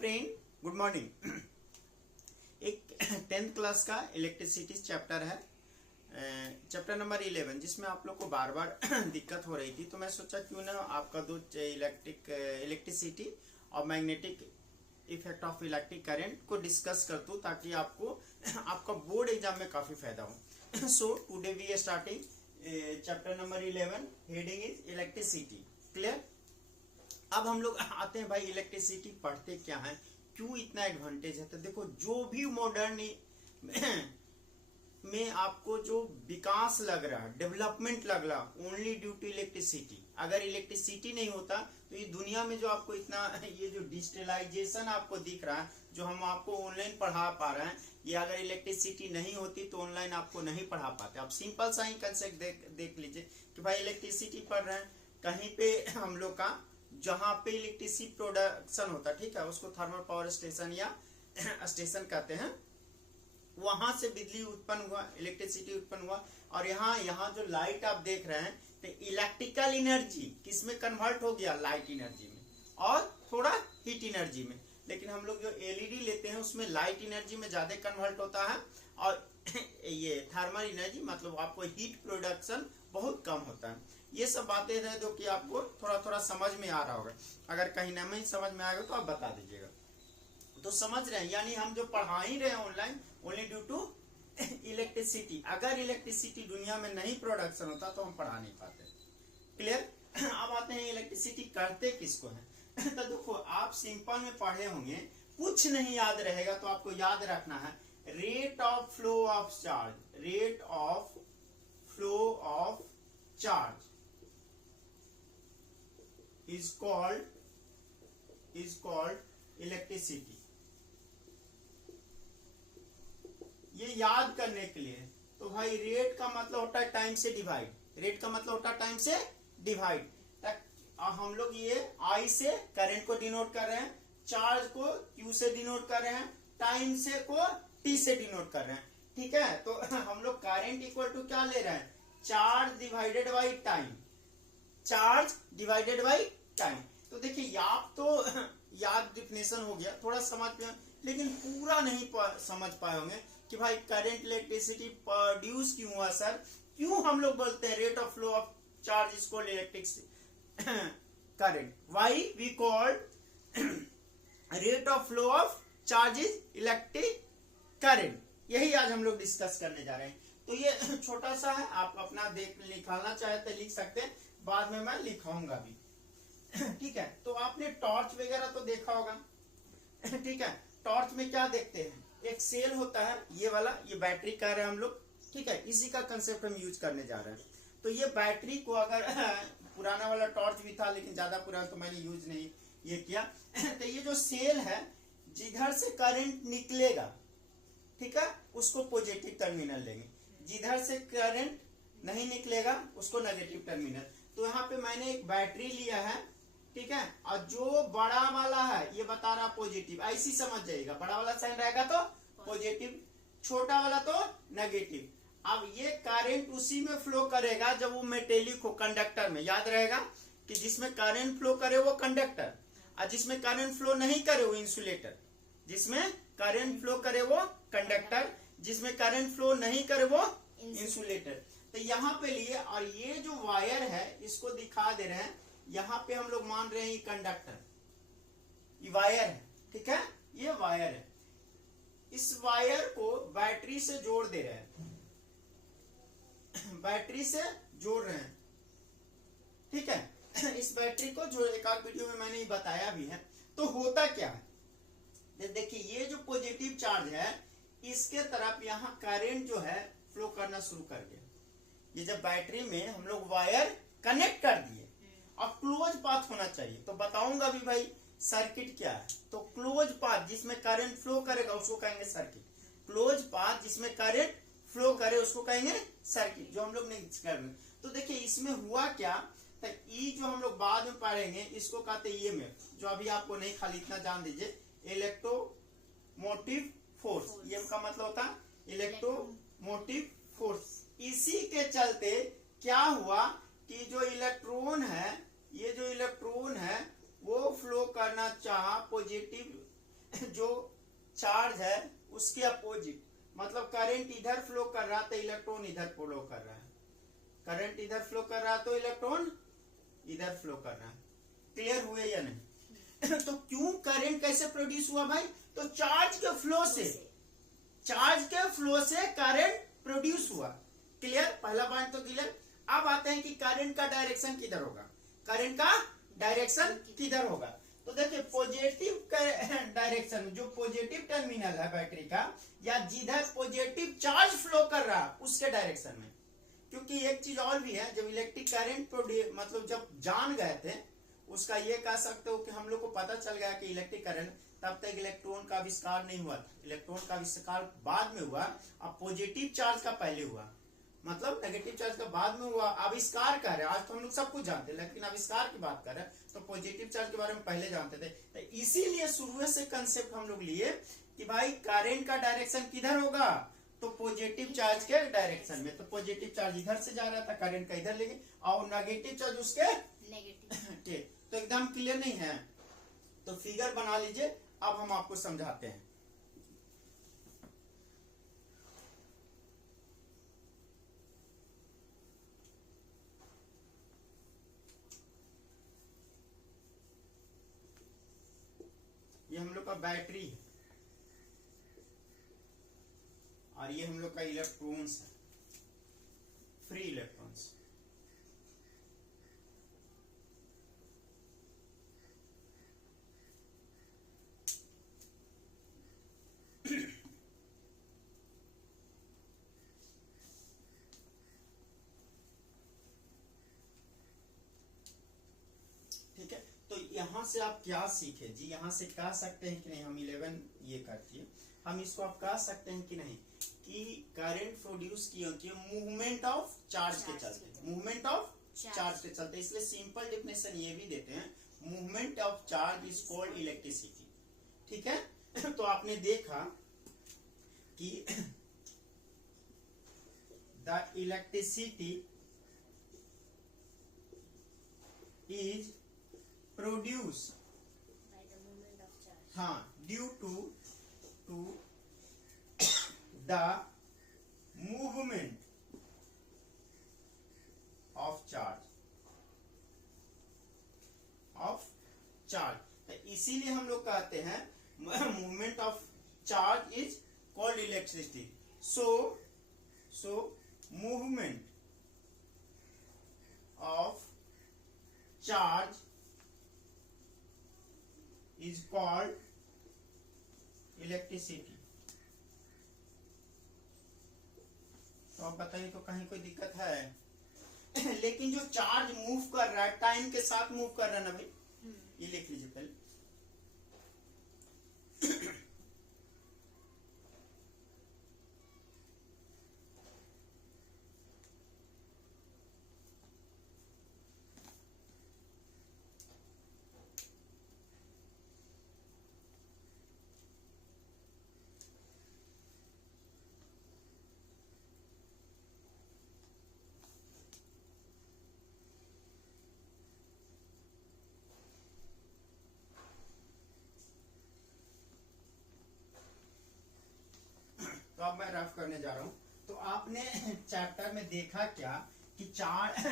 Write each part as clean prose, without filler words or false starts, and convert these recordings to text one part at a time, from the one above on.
Friend, good morning. एक 10th class का electricity chapter है, चैप्टर नंबर 11, जिसमें आप लोग को बार बार दिक्कत हो रही थी। तो मैं सोचा क्यों ना आपका दो इलेक्ट्रिसिटी और magnetic effect of electric current को डिस्कस कर दूं, ताकि आपको आपका बोर्ड एग्जाम में काफी फायदा हो। So today we are starting chapter number 11, heading is electricity. Clear? अब हम लोग आते हैं भाई, इलेक्ट्रिसिटी पढ़ते क्या है, क्यों इतना एडवांटेज है। तो देखो, जो भी मॉडर्न में आपको जो विकास लग रहा, डेवलपमेंट लग रहा, ओनली ड्यू टू इलेक्ट्रिसिटी। अगर इलेक्ट्रिसिटी नहीं होता तो ये दुनिया में जो आपको इतना ये जो डिजिटलाइजेशन आपको दिख रहा है, जो हम आपको ऑनलाइन पढ़ा पा रहे हैं, ये अगर इलेक्ट्रिसिटी नहीं होती तो ऑनलाइन आपको नहीं पढ़ा पाते। आप सिंपल सा ही कंसेप्ट देख लीजिए कि भाई इलेक्ट्रिसिटी पढ़ रहे हैं, कहीं पे हम लोग का जहां पे इलेक्ट्रिसिटी प्रोडक्शन होता है, ठीक है, उसको थर्मल पावर स्टेशन या स्टेशन कहते हैं, वहां से बिजली उत्पन्न हुआ, इलेक्ट्रिसिटी उत्पन्न हुआ। और यहाँ जो लाइट आप देख रहे हैं, तो इलेक्ट्रिकल एनर्जी किसमें कन्वर्ट हो गया, लाइट एनर्जी में, और थोड़ा हीट एनर्जी में। लेकिन हम लोग जो एलईडी लेते हैं उसमें लाइट एनर्जी में ज्यादा कन्वर्ट होता है, और ये थर्मल एनर्जी मतलब आपको हीट प्रोडक्शन बहुत कम होता है। ये सब बातें हैं जो कि आपको थोड़ा थोड़ा समझ में आ रहा होगा। अगर कहीं ना नहीं समझ में आएगा तो आप बता दीजिएगा। तो समझ रहे हैं, यानी हम जो पढ़ा ही रहे हैं online, only due to electricity. अगर इलेक्ट्रिसिटी दुनिया में नहीं प्रोडक्शन होता तो हम पढ़ा नहीं पाते। क्लियर? अब आते हैं इलेक्ट्रिसिटी करते किसको है। तो देखो, आप सिंपल में पढ़े होंगे, कुछ नहीं याद रहेगा तो आपको याद रखना है, rate of flow of charge, rate of flow of charge is called electricity. ये याद करने के लिए, तो भाई रेट का मतलब होता है टाइम से डिवाइड, रेट का मतलब होता है टाइम से डिवाइड। हम लोग ये आई से करंट को डिनोट कर रहे हैं, चार्ज को क्यू से डिनोट कर रहे हैं, टाइम से को टी से डिनोट कर रहे हैं। ठीक है, तो हम लोग करंट इक्वल टू क्या ले रहे हैं, charge divided by time, charge divided by time. तो देखिए, आप तो याद डिफिनेशन हो गया, थोड़ा समझ में, लेकिन पूरा नहीं समझ पाए होंगे कि भाई करंट इलेक्ट्रिसिटी प्रोड्यूस क्यों हुआ सर, क्यों हम लोग बोलते हैं rate of flow of charge is called electric current, why we called rate of flow of charge is electric current. यही आज हम लोग डिस्कस करने जा रहे हैं। तो ये छोटा सा है, आप अपना देख निकालना चाहे तो लिख सकते हैं, बाद में मैं लिखाऊंगा भी। ठीक है, तो आपने टॉर्च वगैरह तो देखा होगा। ठीक है, टॉर्च में क्या देखते हैं, एक सेल होता है, ये वाला, ये बैटरी कह रहे हैं हम लोग। ठीक है, इसी का कंसेप्ट हम यूज करने जा रहे हैं। तो ये बैटरी को अगर पुराना वाला टॉर्च भी था, लेकिन ज्यादा पुराना तो मैंने यूज नहीं ये किया। तो ये जो सेल है, जिधर से करंट निकलेगा, ठीक है, उसको पॉजिटिव टर्मिनल लेंगे, जिधर से करंट नहीं निकलेगा उसको नेगेटिव टर्मिनल। तो यहाँ पे मैंने एक बैटरी लिया है, ठीक है, और जो बड़ा वाला है ये बता रहा पॉजिटिव, ऐसी समझ जाएगा, बड़ा वाला साइन रहेगा तो पॉजिटिव, छोटा वाला तो नेगेटिव। अब ये करंट उसी में फ्लो करेगा जब वो मेटेलिक हो, कंडक्टर में। याद रहेगा कि जिसमें करंट फ्लो करे वो कंडक्टर, और जिसमें करंट फ्लो नहीं करे वो इंसुलेटर। जिसमें करंट फ्लो करे वो कंडक्टर, जिसमें करंट फ्लो नहीं करे वो इंसुलेटर। तो यहाँ पे लिए, और ये जो वायर है इसको दिखा दे रहे हैं, यहाँ पे हम लोग मान रहे हैं ये कंडक्टर, ये वायर है, ठीक है, ये वायर है। इस वायर को बैटरी से जोड़ दे रहे हैं, बैटरी से जोड़ रहे हैं, ठीक है। इस बैटरी को जो एक आध वीडियो में मैंने ये बताया भी है। तो होता क्या है, देखिए, ये जो पॉजिटिव चार्ज है, इसके तरफ यहाँ करंट जो है फ्लो करना शुरू कर गया। ये जब बैटरी में हम लोग वायर कनेक्ट कर दिए, और क्लोज पाथ होना चाहिए, तो बताऊंगा भी भाई सर्किट क्या है। तो क्लोज पाथ जिसमें करंट फ्लो करेगा उसको कहेंगे सर्किट, क्लोज पाथ जिसमें करंट फ्लो करे उसको कहेंगे सर्किट, जो हम लोग नहीं कर रहे। तो देखिए, इसमें हुआ क्या, तो ई जो हम लोग बाद में पढ़ेंगे, इसको कहते हैं ईएमएफ, जो अभी आपको नहीं, खाली इतना जान दीजिए, इलेक्ट्रोमोटिव फोर्स। ईएम का मतलब होता है इलेक्ट्रोमोटिव फोर्स। इसी के चलते क्या हुआ कि जो इलेक्ट्रॉन है, ये जो इलेक्ट्रॉन है वो फ्लो करना चाहा पॉजिटिव जो चार्ज है उसके अपोजिट, मतलब करंट इधर फ्लो कर रहा तो इलेक्ट्रॉन इधर फ्लो कर रहा है, करंट इधर फ्लो कर रहा तो इलेक्ट्रॉन इधर फ्लो कर रहा है। क्लियर हुए या नहीं? तो क्यों करंट कैसे प्रोड्यूस हुआ भाई? तो चार्ज के फ्लो से, चार्ज के फ्लो से करंट प्रोड्यूस हुआ। क्लियर? पहला पॉइंट तो क्लियर। अब आते हैं कि करंट का डायरेक्शन किधर होगा, करंट का डायरेक्शन किधर होगा। तो देखिए पॉजिटिव डायरेक्शन, जो पॉजिटिव टर्मिनल है बैटरी का, या जिधर पॉजिटिव चार्ज फ्लो कर रहा उसके डायरेक्शन में। क्योंकि एक चीज और भी है, जब इलेक्ट्रिक करंट मतलब जब जान गए थे, उसका ये कह सकते हो कि हम लोग को पता चल गया कि इलेक्ट्रिक करंट, तब तक इलेक्ट्रॉन का आविष्कार नहीं हुआ था, इलेक्ट्रॉन का आविष्कार बाद में हुआ। अब पॉजिटिव चार्ज का पहले हुआ, मतलब नेगेटिव चार्ज का बाद में हुआ। आविष्कार कर रहे हैं, आज तो हम लोग सब कुछ जानते हैं, लेकिन आविष्कार की बात कर रहे हैं, तो पॉजिटिव चार्ज के बारे में पहले जानते थे। तो इसीलिए शुरू से कंसेप्ट हम लोग लिए कि भाई करंट का डायरेक्शन किधर होगा, तो पॉजिटिव चार्ज के डायरेक्शन में। तो पॉजिटिव चार्ज इधर से जा रहा था, करंट का इधर लेके, और नेगेटिव चार्ज उसके नेगेटिव। ठीक, तो एकदम क्लियर नहीं है? तो फिगर बना लीजिए, अब हम आपको समझाते हैं। ये हम लोग का बैटरी है और ये हम लोग का इलेक्ट्रॉन्स है, फ्री इलेक्ट्रॉन्स। ठीक है, तो यहां से आप क्या सीखे जी? यहां से कह सकते हैं कि नहीं, हम 11 ये करती है, हम इसको आप कह सकते हैं कि नहीं कि करंट प्रोड्यूस किया मूवमेंट ऑफ चार्ज के चलते, मूवमेंट ऑफ चार्ज के चलते। इसलिए सिंपल डेफिनेशन ये भी देते हैं, movement of charge is called electricity. ठीक है, तो आपने देखा कि द इलेक्ट्रिसिटी इज प्रोड्यूस हाँ due to the movement of charge, तो इसीलिए हम लोग कहते हैं movement of charge is called electricity. So movement of charge is called electricity. तो आप बताइए, तो कहीं कोई दिक्कत है? लेकिन जो चार्ज मूव कर रहा है, टाइम के साथ मूव कर रहा है ना भाई, ये लिख लीजिए पहले। तो अब मैं रफ करने जा रहा हूं। तो आपने चैप्टर में देखा क्या कि चार्ज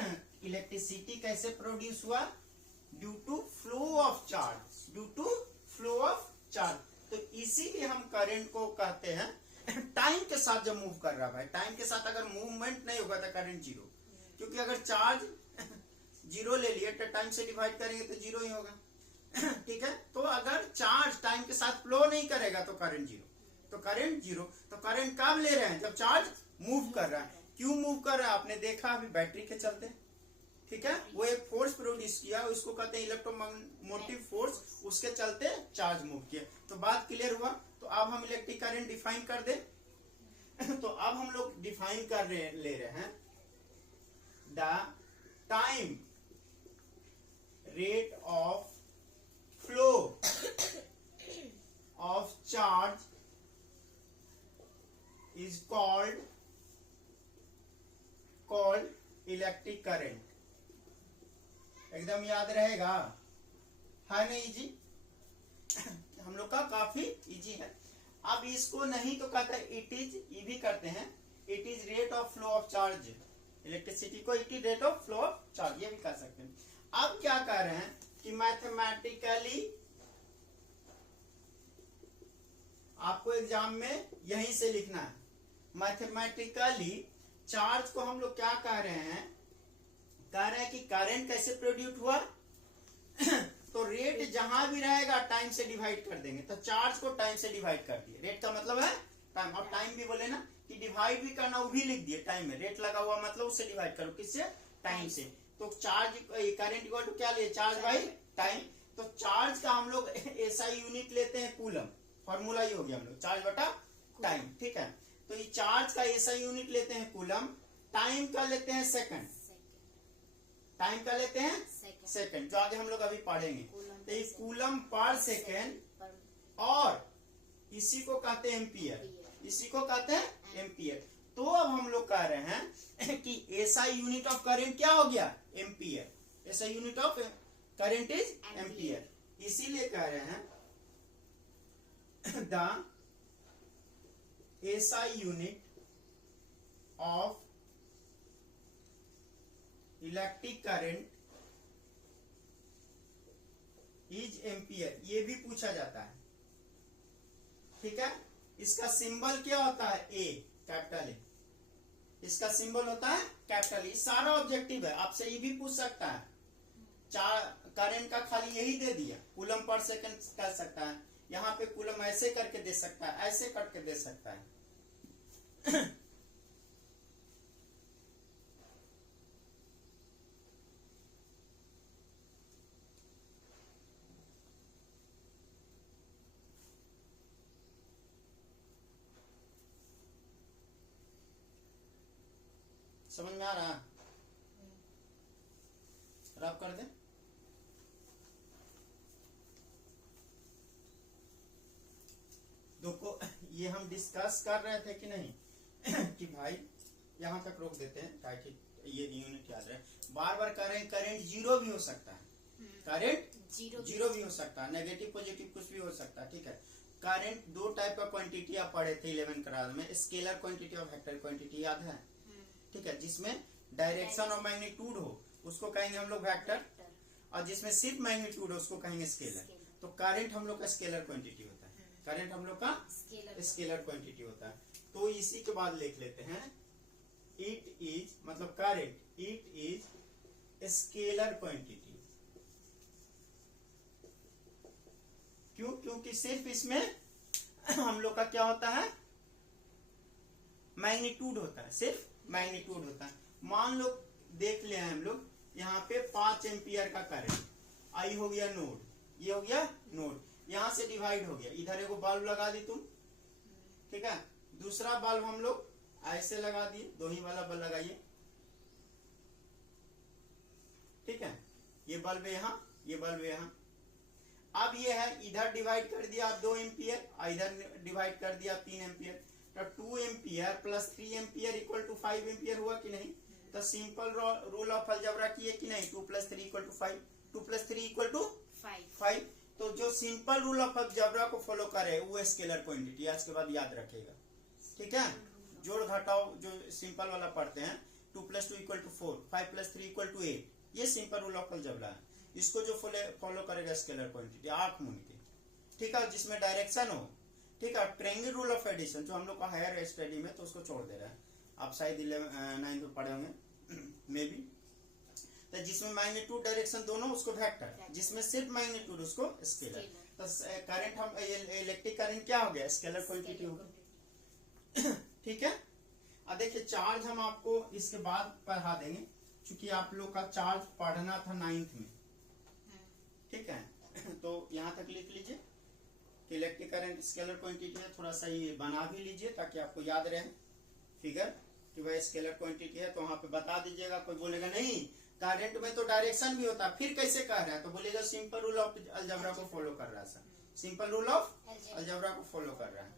इलेक्ट्रिसिटी कैसे प्रोड्यूस हुआ? Due to flow of charge, due to flow of charge. तो इसीलिए हम करंट को कहते हैं टाइम के साथ जब मूव कर रहा है। टाइम के साथ अगर मूवमेंट नहीं होगा तो करंट जीरो, क्योंकि अगर चार्ज जीरो ले लिए तो टाइम से डिवाइड करेंगे तो जीरो ही होगा। ठीक है, तो अगर चार्ज टाइम के साथ फ्लो नहीं करेगा तो करंट जीरो, तो करंट जीरो। तो करंट कब ले रहे हैं? जब चार्ज मूव कर रहा है। क्यों मूव कर रहा है? आपने देखा अभी बैटरी के चलते। ठीक है, वो एक फोर्स प्रोड्यूस किया, उसको कहते हैं इलेक्ट्रोमोटिव फोर्स, उसके चलते चार्ज मूव किया। तो बात क्लियर हुआ? तो अब हम इलेक्ट्रिक करंट डिफाइन कर दे। तो अब हम लोग डिफाइन कर ले रहे हैं the time rate of flow of charge is called electric current. एकदम याद रहेगा, है नहीं जी? हम लोग का काफी इजी है। अब इसको नहीं तो कहता है इट इज, ये भी करते हैं, it is rate of flow of charge, electricity को it is rate of flow of charge, ये भी कर सकते हैं। अब क्या कह रहे हैं कि मैथमेटिकली आपको एग्जाम में यहीं से लिखना है, मैथमेटिकली चार्ज को हम लोग क्या कह रहे हैं, कह रहे हैं कि करंट कैसे प्रोड्यूस हुआ तो रेट जहां भी रहेगा टाइम से डिवाइड कर देंगे, तो चार्ज को टाइम से डिवाइड कर दिए, रेट का मतलब है टाइम, और टाइम भी बोले ना कि डिवाइड भी करना, वो भी लिख दिए टाइम में, रेट लगा हुआ मतलब उससे डिवाइड करो, किससे, टाइम से। तो चार्ज करंट इक्वल टू क्या लिए, चार्ज बाई टाइम। तो चार्ज का हम लोग एसआई यूनिट लेते हैं कूलम, फॉर्मूला ही हो गया हम लोग चार्ज बटा टाइम, ठीक है। तो ये चार्ज का एसआई यूनिट लेते हैं कूलम, टाइम का लेते हैं सेकंड, टाइम का लेते हैं सेकंड, जो आगे हम लोग अभी पढ़ेंगे। तो ये कूलम पर सेकंड, और इसी को कहते हैं एम्पियर, इसी को कहते हैं एम्पियर। तो अब हम लोग कह रहे हैं कि एसआई यूनिट ऑफ करंट क्या हो गया, ampere, SI unit of current is ampere, इसीलिए कह रहे हैं the SI unit of electric current is ampere, ये भी पूछा जाता है, ठीक है। इसका सिंबल क्या होता है, ए, कैपिटल ए, इसका सिंबल होता है कैपिटल ए। सारा ऑब्जेक्टिव है, आपसे ये भी पूछ सकता है, करंट का खाली यही दे दिया, कूलम पर सेकंड कर सकता है, यहाँ पे कूलम ऐसे करके दे सकता है, ऐसे करके दे सकता है समझ में आ रहा है, रब कर दे। देखो ये हम डिस्कस कर रहे थे कि नहीं कि भाई यहाँ तक रोक देते हैं ताकि ये यूनिट याद रहे। बार बार कह रहे हैं करंट जीरो भी हो सकता है, करंट जीरो भी हो सकता है, नेगेटिव पॉजिटिव कुछ भी हो सकता है, ठीक है। करंट दो टाइप का क्वांटिटी आप पढ़े थे 11 क्लास में, स्केलर क्वांटिटी और वेक्टर क्वांटिटी, याद है, ठीक है। जिसमें डायरेक्शन और मैग्नीट्यूड हो उसको कहेंगे हम लोग वेक्टर, और जिसमें सिर्फ मैग्नीट्यूड हो उसको कहेंगे स्केलर। तो करंट हम लोग का स्केलर क्वांटिटी होता है, करंट हम लोग का स्केलर क्वांटिटी होता है। तो इसी के बाद लिख लेते हैं इट इज, मतलब current it is scalar quantity. क्यों, क्योंकि सिर्फ इसमें हम लोग का क्या होता है, मैग्नीट्यूड होता है, सिर्फ मैग्नीट्यूड होता है। मान लो देख ले हम लोग यहाँ पे 5 एम्पियर का करंट, आई हो गया नोड, ये हो गया नोड, यहां से डिवाइड हो गया, इधर एगो बल्ब लगा दी तुम, ठीक है, दूसरा बल्ब हम लोग ऐसे लगा दिए, दो ही वाला बल्ब लगाइए, ठीक है, ये बल्ब यहाँ, ये बल्ब यहाँ। अब ये है इधर डिवाइड कर दिया 2 एम्पियर, इधर डिवाइड कर दिया 3 एम्पियर, तो 2 ampere plus 3 ampere equal to 5 ampere हुआ कि नहीं। तो सिंपल रूल ऑफ अलजेब्रा किए कि नहीं, 2 + 3 = 5, 2 + 3 = 5। तो जो सिंपल रूल ऑफ अलजेब्रा को फॉलो करे वो स्केलर क्वांटिटी, आज के बाद याद रखेगा, ठीक है। जोड़ घटाओ जो सिंपल वाला पढ़ते हैं, 2 + 2 = 4, 5 + 3 = 8, ये सिंपल रूल ऑफ अलजेब्रा है। इसको जो फॉलो करेगा स्केलर क्वांटिटी 8 मूल की, ठीक है, जिसमें डायरेक्शन हो, ठीक है। ट्रायंगल रूल ऑफ एडिशन जो हम लोग का हायर स्टडी में, तो उसको छोड़ दे रहा है, आप शायद 9th में पढ़े होंगे मे बी। तो जिसमें मैग्नीट्यूड डायरेक्शन दोनों उसको वेक्टर, जिसमें सिर्फ मैग्नीट्यूड उसको स्केलर। तो करंट हम इलेक्ट्रिक करंट क्या हो गया, स्केलर क्वांटिटी होगा, ठीक है। अब देखिए चार्ज हम आपको इसके बाद पढ़ा देंगे, क्योंकि आप लोग का चार्ज पढ़ना था 9th में, ठीक है। तो यहाँ तक लिख लीजिए कि इलेक्ट्रिक करंट स्केलर क्वांटिटी है, थोड़ा सा ये बना भी लीजिए ताकि आपको याद रहे फिगर कि भाई स्केलर क्वांटिटी है। तो वहां पे बता दीजिएगा, कोई बोलेगा नहीं करंट में तो डायरेक्शन भी होता है, फिर कैसे कह रहा है, तो बोलेगा सिंपल रूल ऑफ अलजेब्रा को फॉलो कर रहा है, सिंपल रूल ऑफ अलजेब्रा को फॉलो कर रहा है।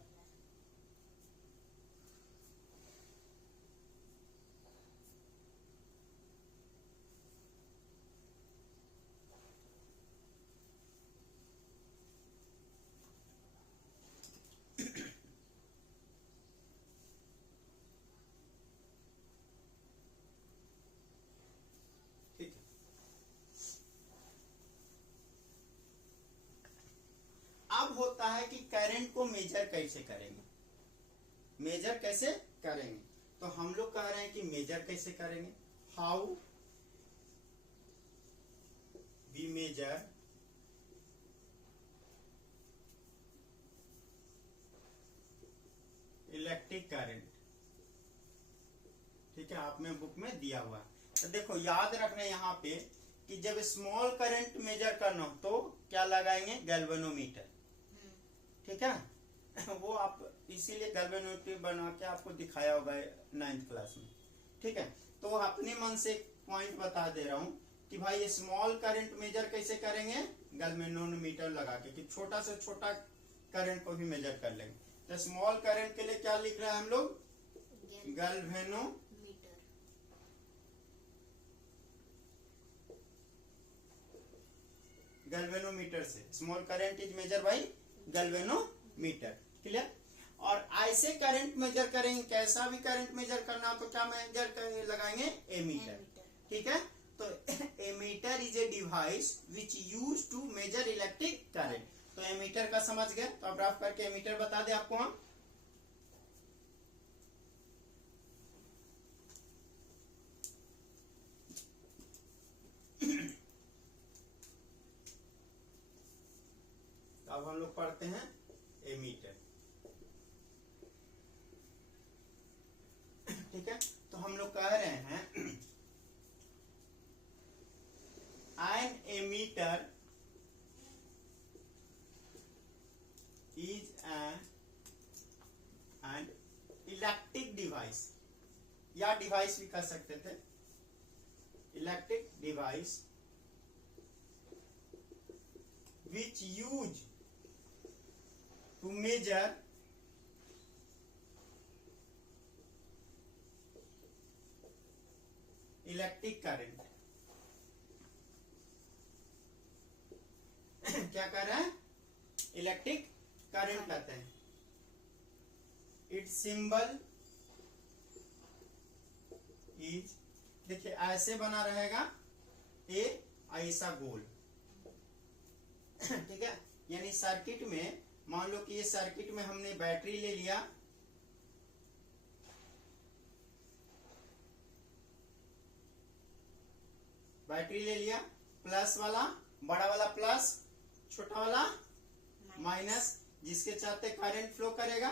होता है कि करंट को मेजर कैसे करेंगे, मेजर कैसे करेंगे। तो हम लोग कह रहे हैं कि मेजर कैसे करेंगे, how we measure electric current. ठीक है, आप में बुक में दिया हुआ है। तो देखो याद रखना यहाँ पे कि जब स्मॉल करंट मेजर करना हो तो क्या लगाएंगे, गैल्वेनोमीटर। ठीक है वो आप इसीलिए गैल्वेनोमीटर बना के आपको दिखाया होगा 9th क्लास में। ठीक है, तो अपने मन से पॉइंट बता दे रहा हूँ कि भाई स्मॉल करंट मेजर कैसे करेंगे, गैल्वेनोमीटर लगा के, कि छोटा से छोटा करंट को भी मेजर कर लेंगे। तो स्मॉल करंट के लिए क्या लिख रहे हैं हम लोग, गैल्वेनोमीटर से small current is measure by galvanometer. Clear. और ऐसे करंट मेजर करेंगे, कैसा भी करंट मेजर करना हो तो क्या मेजर लगाएंगे, एमीटर। ठीक है, तो ammeter is a device which use to measure electric current. तो एमीटर का समझ गए, तो अब रफ करके एमीटर बता दे आपको। हम अब हम लोग पढ़ते हैं एमीटर। ठीक है, तो हम लोग कह रहे हैं an ammeter is an electric device, या डिवाइस भी कह सकते थे, electric device which use to measure electric current. क्या कर रहे हैं, इलेक्ट्रिक करंट कहते हैं। इट्स सिंबल इज, देखिए ऐसे बना रहेगा, ए ऐसा गोल। ठीक है, यानी सर्किट में मान लो कि ये सर्किट में हमने बैटरी ले लिया, बैटरी ले लिया, प्लस वाला, बड़ा वाला प्लस, छोटा वाला माइनस, जिसके चाहते करंट फ्लो करेगा,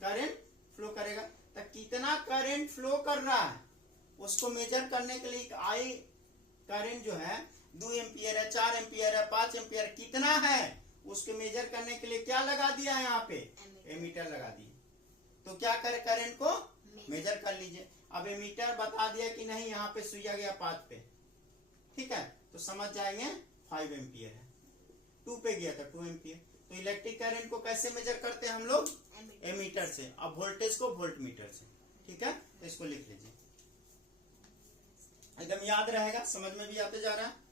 करंट फ्लो करेगा। तो कितना करंट फ्लो कर रहा है उसको मेजर करने के लिए आई करंट जो है 2 एम्पियर है, 4 एम्पियर है, 5 एम्पियर, कितना है उसके मेजर करने के लिए क्या लगा दिया है, यहाँ पे एमीटर लगा दिए। तो क्या करे, करंट को मेजर कर लीजिए। अब एमीटर बता दिया कि नहीं यहाँ पे सुइया गया पाथ पे, ठीक है, तो समझ जाएंगे 5 एम्पियर है, 2 पे गया था 2 एम्पियर। तो इलेक्ट्रिक करंट को कैसे मेजर करते हैं हम लोग, एमीटर से। अब वोल्टेज को वोल्ट मीटर से। ठीक है, तो इसको लिख लीजिए, एकदम याद रहेगा, समझ में भी आते जा रहा है।